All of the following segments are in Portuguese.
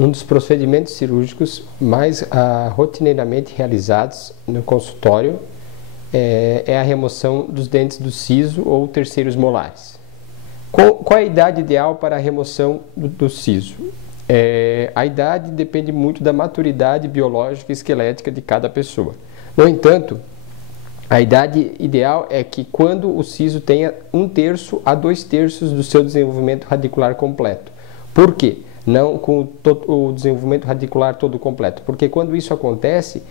Um dos procedimentos cirúrgicos mais rotineiramente realizados no consultório é a remoção dos dentes do siso ou terceiros molares. Qual é a idade ideal para a remoção do siso? A idade depende muito da maturidade biológica e esquelética de cada pessoa. No entanto, a idade ideal é que quando o siso tenha 1/3 a 2/3 do seu desenvolvimento radicular completo. Por quê? Não com o desenvolvimento radicular todo completo, porque quando isso acontece,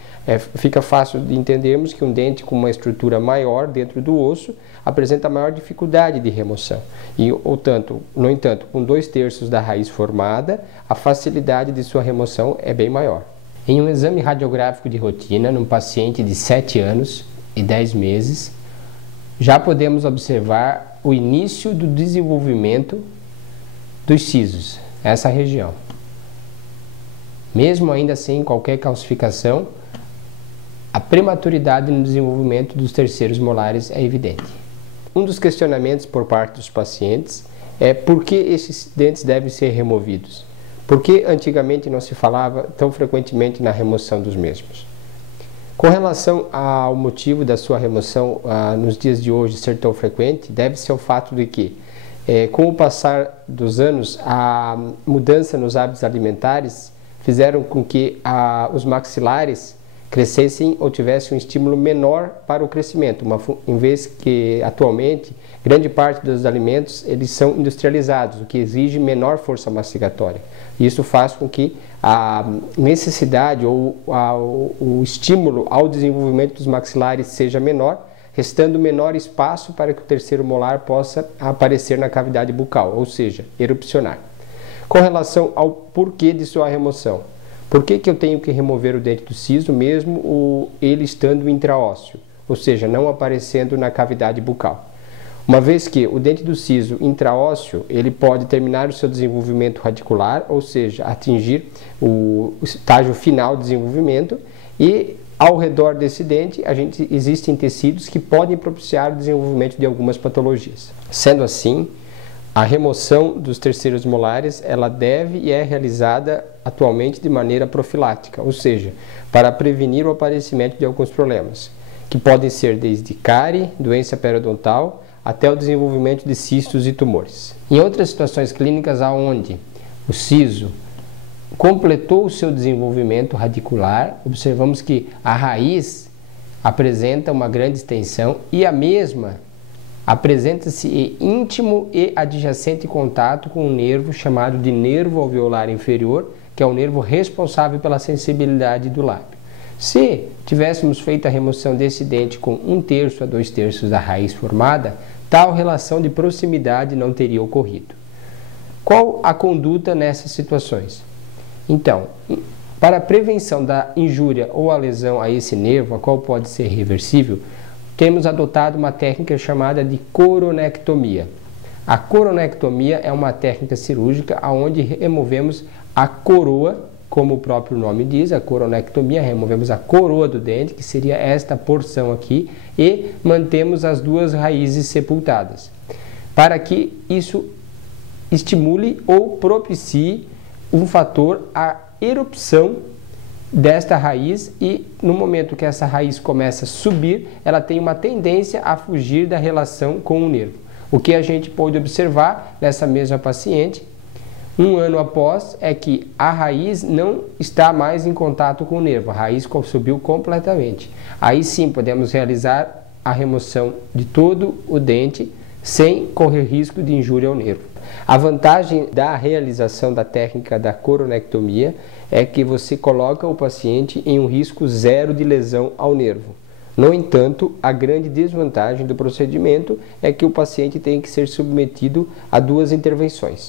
fica fácil de entendermos que um dente com uma estrutura maior dentro do osso apresenta maior dificuldade de remoção. No entanto, com 2/3 da raiz formada, a facilidade de sua remoção é bem maior. Em um exame radiográfico de rotina, num paciente de 7 anos e 10 meses, já podemos observar o início do desenvolvimento dos sisos, essa região. Mesmo ainda sem qualquer calcificação, a prematuridade no desenvolvimento dos terceiros molares é evidente. Um dos questionamentos por parte dos pacientes é por que esses dentes devem ser removidos? Por que antigamente não se falava tão frequentemente na remoção dos mesmos? Com relação ao motivo da sua remoção nos dias de hoje ser tão frequente, deve-se ao fato de que, com o passar dos anos, a mudança nos hábitos alimentares fizeram com que os maxilares crescessem ou tivessem um estímulo menor para o crescimento, em vez que atualmente grande parte dos alimentos eles são industrializados, o que exige menor força mastigatória. Isso faz com que a necessidade ou o estímulo ao desenvolvimento dos maxilares seja menor, restando menor espaço para que o terceiro molar possa aparecer na cavidade bucal, ou seja, erupcionar. Com relação ao porquê de sua remoção, por que eu tenho que remover o dente do siso mesmo ele estando intraósseo, ou seja, não aparecendo na cavidade bucal? Uma vez que o dente do siso intraósseo, ele pode terminar o seu desenvolvimento radicular, ou seja, atingir o estágio final de desenvolvimento, e ao redor desse dente existem tecidos que podem propiciar o desenvolvimento de algumas patologias. Sendo assim, a remoção dos terceiros molares, ela deve e é realizada atualmente de maneira profilática, ou seja, para prevenir o aparecimento de alguns problemas, que podem ser desde cárie, doença periodontal, até o desenvolvimento de cistos e tumores. Em outras situações clínicas onde o siso completou o seu desenvolvimento radicular, observamos que a raiz apresenta uma grande extensão e a mesma apresenta-se em íntimo e adjacente contato com um nervo chamado de nervo alveolar inferior, que é o nervo responsável pela sensibilidade do lábio. Se tivéssemos feito a remoção desse dente com 1/3 a 2/3 da raiz formada, tal relação de proximidade não teria ocorrido. Qual a conduta nessas situações? Então, para a prevenção da injúria ou a lesão a esse nervo, a qual pode ser reversível, temos adotado uma técnica chamada de coronectomia. A coronectomia é uma técnica cirúrgica onde removemos a coroa, como o próprio nome diz, a coronectomia, removemos a coroa do dente, que seria esta porção aqui, e mantemos as duas raízes sepultadas, para que isso estimule ou propicie um fator, a erupção desta raiz, e no momento que essa raiz começa a subir, ela tem uma tendência a fugir da relação com o nervo. O que a gente pode observar nessa mesma paciente, 1 ano após, é que a raiz não está mais em contato com o nervo, a raiz subiu completamente. Aí sim podemos realizar a remoção de todo o dente sem correr risco de injúria ao nervo. A vantagem da realização da técnica da coronectomia é que você coloca o paciente em um risco zero de lesão ao nervo. No entanto, a grande desvantagem do procedimento é que o paciente tem que ser submetido a 2 intervenções.